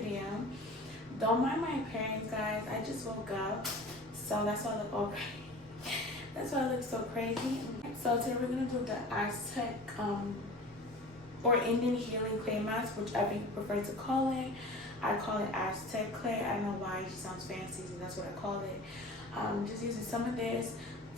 video. Don't mind my appearance, guys. I just woke up, so that's why I look all crazy. That's why I look so crazy. So today we're gonna do the Aztec or Indian healing clay mask, whichever you prefer to call it. I call it Aztec clay. I don't know why, it just sounds fancy, so that's what I call it. Just using some of this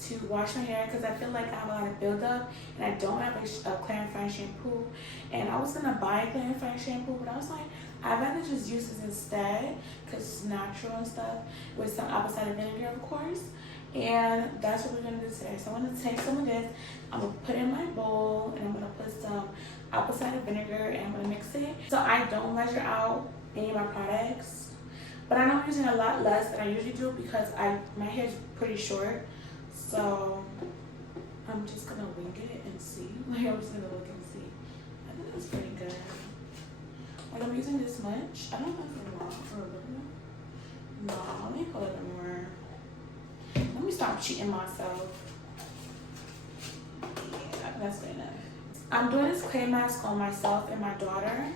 to wash my hair because I feel like I have a lot of buildup and I don't have a clarifying shampoo. And I was gonna buy a clarifying shampoo, but I was like, I'd rather just use this instead because it's natural and stuff with some apple cider vinegar, of course. And that's what we're gonna do today. So I'm gonna take some of this, I'm gonna put it in my bowl, and I'm gonna put some apple cider vinegar and I'm gonna mix it. So I don't measure out any of my products, but I know I'm using a lot less than I usually do because my hair is pretty short. So I'm just gonna wing it and see. Like, I'm just gonna look and see. I think that's pretty good. Like, I'm using this much. I don't know if it's wrong or a little bit. No, let me put a little bit more. Let me stop cheating myself. Yeah, that's good enough. I'm doing this clay mask on myself and my daughter.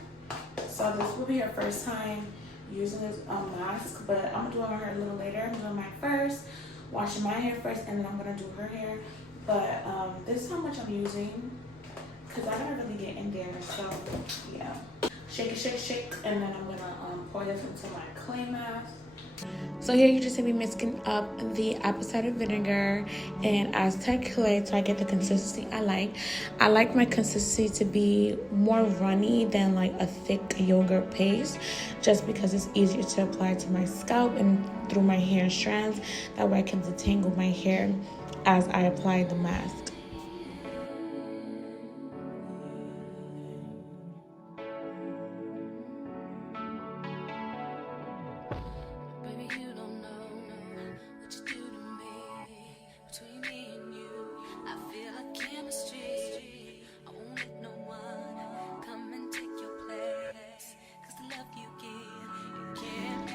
So this will be her first time using this mask, but I'm doing her a little later. I'm doing mine first, washing my hair first, and then I'm gonna do her hair. But this is how much I'm using because I gotta really get in there. So yeah, shake it, shake, shake, and then I'm gonna pour this into my clay mask. So here you just see me mixing up the apple cider vinegar and Aztec clay so I get the consistency I like. I like my consistency to be more runny than like a thick yogurt paste, just because it's easier to apply to my scalp and through my hair strands. That way I can detangle my hair as I apply the mask.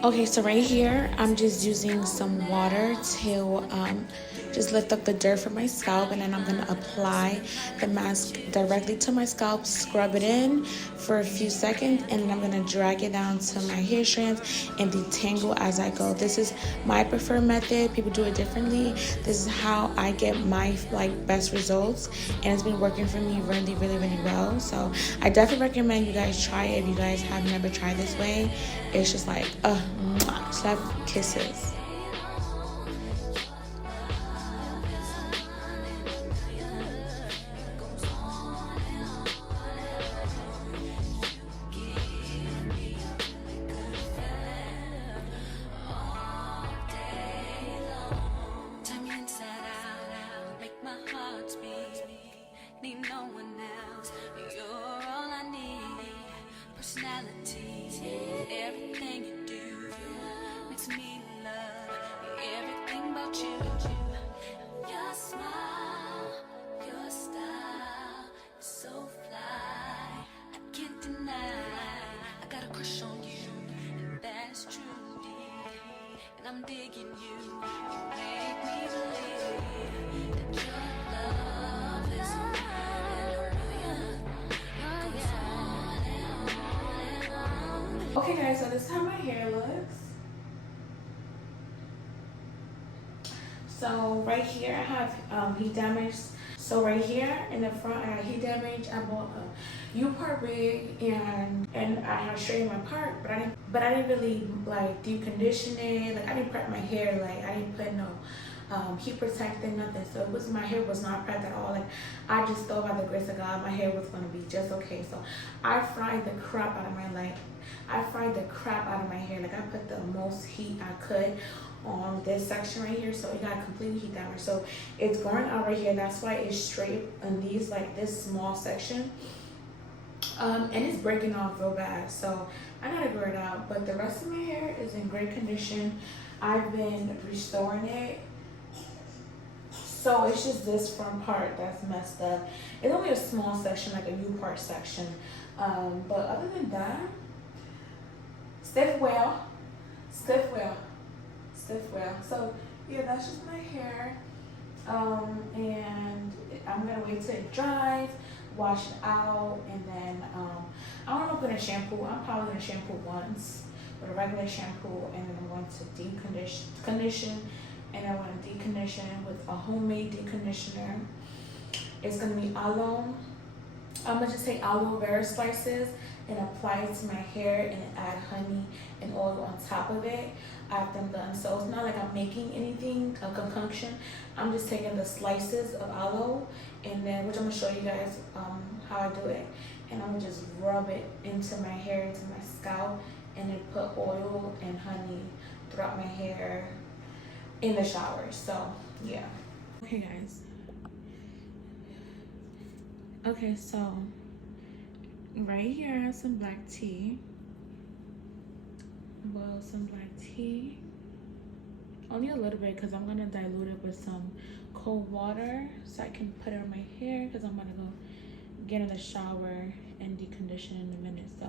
Okay, so right here, I'm just using some water to just lift up the dirt from my scalp, and then I'm gonna apply the mask directly to my scalp, scrub it in for a few seconds, and then I'm gonna drag it down to my hair strands and detangle as I go. This is my preferred method. People do it differently. This is how I get my best results, and it's been working for me really, really, really well. So I definitely recommend you guys try it if you guys have never tried this way. It's just like, chef kisses. Everything you do makes me love everything about you. Your smile, your style is so fly. I can't deny, I got a crush on you, and that's true. And I'm digging you. Make me believe that your love is Okay guys, so this is how my hair looks. So right here I have heat damage. So right here in the front I got heat damage. I bought a U-part wig and I had straightened my part, but I didn't really like deep condition it. Like I didn't prep my hair. Like I didn't put no heat protectant, nothing. So my hair was not prepped at all. Like I just thought by the grace of God my hair was gonna be just okay. So I fried the crap out of my hair. Like I put the most heat I could on this section right here, so it got completely heat damage. So it's going out right here. That's why it's straight on these, like this small section. And it's breaking off real bad, so I gotta grow it out. But the rest of my hair is in great condition. I've been restoring it. So it's just this front part that's messed up. It's only a small section, like a U-part section. But other than that, stiff well. So yeah, that's just my hair. And I'm gonna wait till it dries wash it out, and then I don't know if I'm gonna shampoo. I'm probably gonna shampoo once with a regular shampoo, and then I'm going to condition, and I'm gonna decondition with a homemade deconditioner. It's gonna be aloe. I'm gonna just take aloe vera slices and apply it to my hair and add honey and oil on top of it after I'm done. So it's not like I'm making anything, a concoction. I'm just taking the slices of aloe, and then, which I'm gonna show you guys how I do it. And I'm gonna just rub it into my hair, into my scalp, and then put oil and honey throughout my hair in the shower. So yeah. Okay guys. Okay, so right here I have some black tea. Boil some black tea. Only a little bit because I'm gonna dilute it with some cold water so I can put it on my hair, because I'm gonna go get in the shower and decondition in a minute. So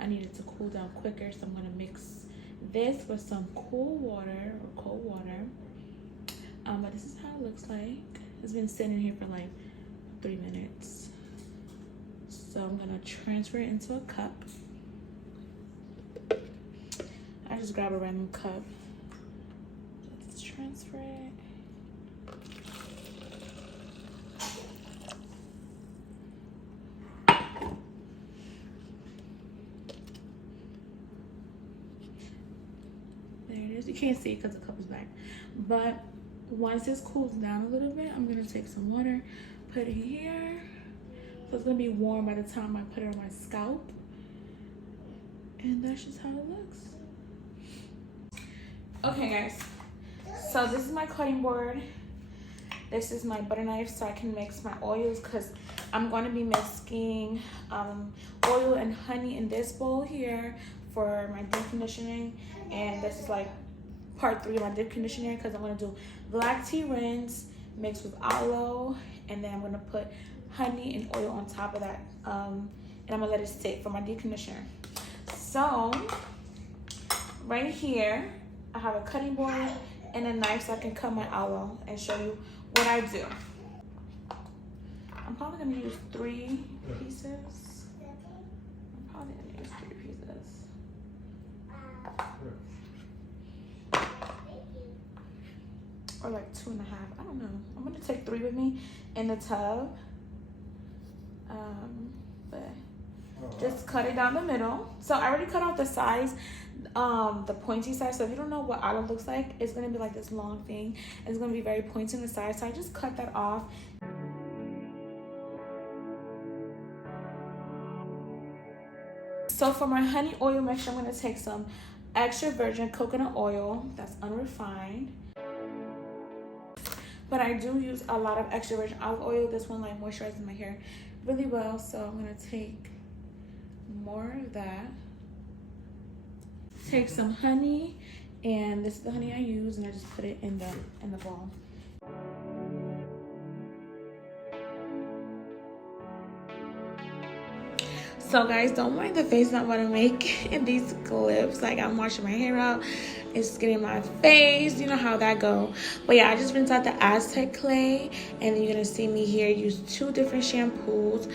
I need it to cool down quicker, so I'm gonna mix this with some cool water or cold water. But this is how it looks like. It's been sitting here for like 3 minutes. So I'm gonna transfer it into a cup. I just grab a random cup. Let's transfer it. There it is. You can't see it because the cup is back. But once this cools down a little bit, I'm gonna take some water, put it here. So it's gonna be warm by the time I put it on my scalp. And that's just how it looks. Okay guys, so this is my cutting board. This is my butter knife so I can mix my oils, because I'm going to be mixing oil and honey in this bowl here for my deep conditioning. And this is like part 3 of my deep conditioning, because I'm going to do black tea rinse mixed with aloe, and then I'm going to put honey and oil on top of that, and I'm going to let it sit for my deep conditioner. So right here I have a cutting board and a knife so I can cut my aloe and show you what I do. I'm probably gonna use 3 pieces. I'm probably gonna use 3 pieces. Or like 2.5, I don't know. I'm gonna take 3 with me in the tub. But just cut it down the middle. So I already cut off the sides, the pointy side. So if you don't know what aloe looks like, it's gonna be like this long thing. It's gonna be very pointy on the side. So I just cut that off. So for my honey oil mixture, I'm gonna take some extra virgin coconut oil that's unrefined. But I do use a lot of extra virgin olive oil. This one like moisturizes my hair really well. So I'm gonna take more of that. Take some honey, and this is the honey I use, and I just put it in the bowl. So guys, don't mind the face I'm gonna make in these clips. Like, I'm washing my hair out, it's getting my face, you know how that go. But yeah, I just rinsed out the Aztec clay, and then you're gonna see me here use 2 different shampoos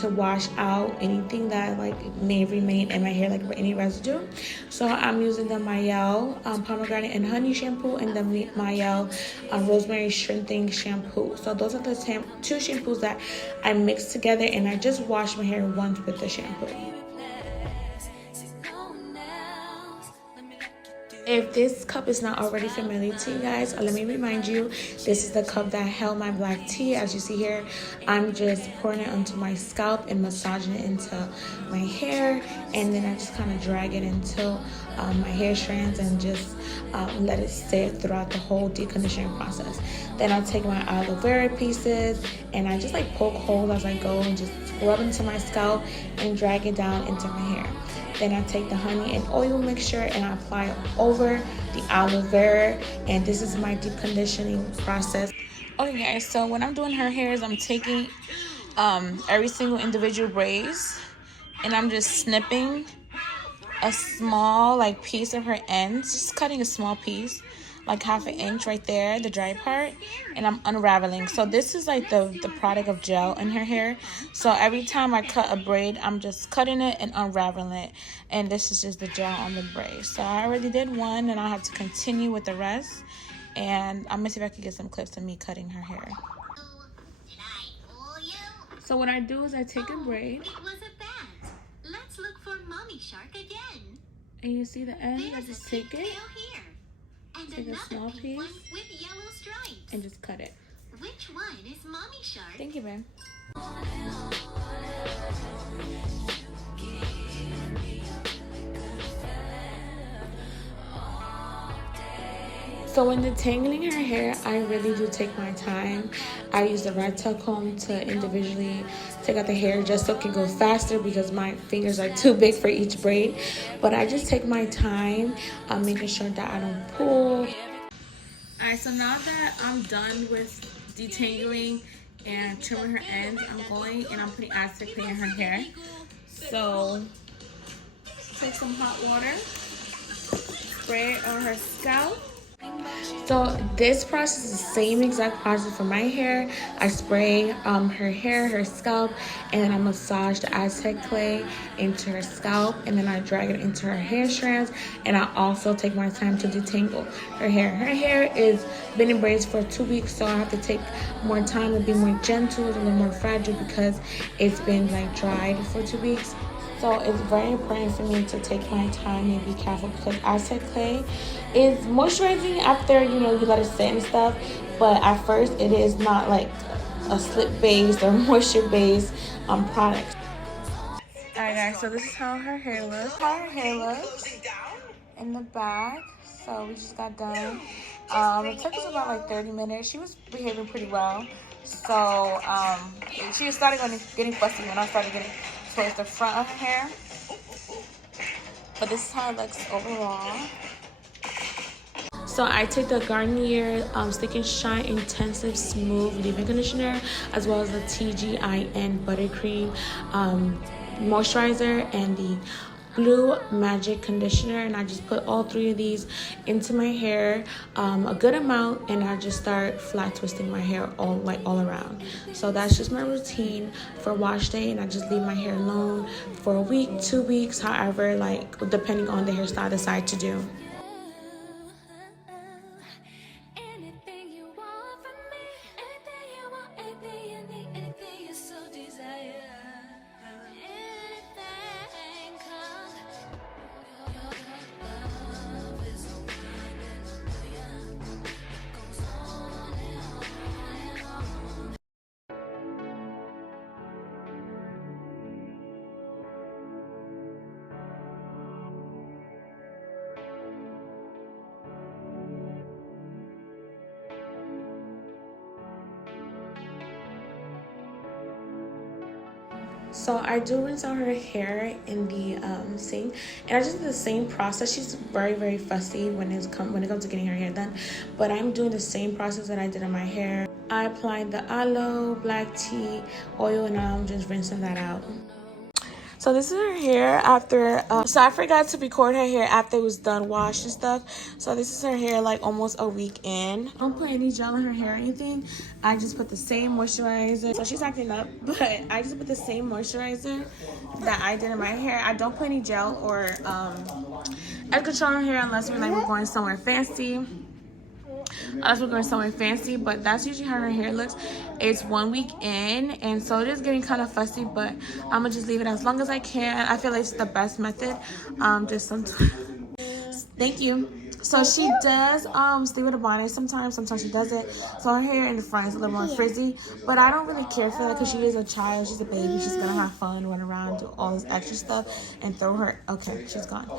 to wash out anything that like may remain in my hair, like any residue. So I'm using the Mayel pomegranate and honey shampoo, and the Mayel rosemary strengthening shampoo. So those are the 2 shampoos that I mixed together, and I just washed my hair once with the shampoo. If this cup is not already familiar to you guys, let me remind you, this is the cup that held my black tea. As you see here, I'm just pouring it onto my scalp and massaging it into my hair, and then I just kind of drag it until my hair strands, and just let it sit throughout the whole deconditioning process. Then I take my aloe vera pieces, and I just like poke holes as I go, and just scrub into my scalp and drag it down into my hair. Then I take the honey and oil mixture and I apply it over the aloe vera, and this is my deep conditioning process. Okay guys, so when I'm doing her hair is I'm taking every single individual braids, and I'm just snipping a small like piece of her ends, just cutting a small piece like half an inch right there, the dry part, and I'm unraveling. So this is like the product of gel in her hair. So every time I cut a braid, I'm just cutting it and unraveling it, and this is just the gel on the braid. So I already did one, and I have to continue with the rest. And I'm gonna see if I can get some clips of me cutting her hair. So what I do is I take a braid. It was a bat. Let's look for Mommy Shark again. And you see the end, I just take it, take a small piece, with yellow stripes. and just cut it. Which one is Mommy Shark? Thank you, babe. So when detangling her hair, I really do take my time. I use the rat tail comb to individually take out the hair just so it can go faster because my fingers are too big for each braid. But I just take my time, making sure that I don't pull. Alright, so now that I'm done with detangling and trimming her ends, I'm going and I'm putting acetic clay in her hair. So take some hot water, spray it on her scalp. So this process is the same exact process for my hair. I spray her hair, her scalp, and then I massage the Aztec clay into her scalp, and then I drag it into her hair strands, and I also take my time to detangle her hair. Her hair is been in braids for 2 weeks, so I have to take more time and be more gentle, a little more fragile because it's been like dried for 2 weeks. So it's very important for me to take my time and be careful because Aztec clay is moisturizing after, you let it sit and stuff. But at first, it is not like a slip-based or moisture-based product. Alright guys, so this is how her hair looks. In the back. So we just got done. It took us about like 30 minutes. She was behaving pretty well. So she was getting fussy when I started getting towards the front of her hair. But this is how it looks overall. So I take the Garnier Stick and Shine Intensive Smooth Leave-In Conditioner, as well as the TGIN Buttercream Moisturizer and the Blue Magic Conditioner, and I just put all 3 of these into my hair, a good amount, and I just start flat twisting my hair all around. So that's just my routine for wash day, and I just leave my hair alone for a week, 2 weeks, however, depending on the hairstyle I decide to do. Anything you want from me, anything you want, anything you need, anything you so desire. Anything comes. Your love is a winding million. Goes on and on and on. So I do rinse out her hair in the sink, and I just do the same process. She's very, very fussy when it comes to getting her hair done, but I'm doing the same process that I did on my hair. I applied the aloe, black tea, oil, and now I'm just rinsing that out. So this is her hair after, so I forgot to record her hair after it was done washed and stuff. So this is her hair like almost a week in. I don't put any gel in her hair or anything. I just put the same moisturizer. So she's acting up, but I just put the same moisturizer that I did in my hair. I don't put any gel or edge control in her hair unless we're going somewhere fancy. But that's usually how her hair looks. It's 1 week in, and so it is getting kind of fussy, but I'm gonna just leave it as long as I can. I feel like it's the best method. Just sometimes. Thank you. So she does stay with a bonnet sometimes she doesn't. So her hair in the front is a little more frizzy, but I don't really care for that because she is a child, she's a baby, she's gonna have fun, run around, do all this extra stuff, and throw her. Okay, she's gone.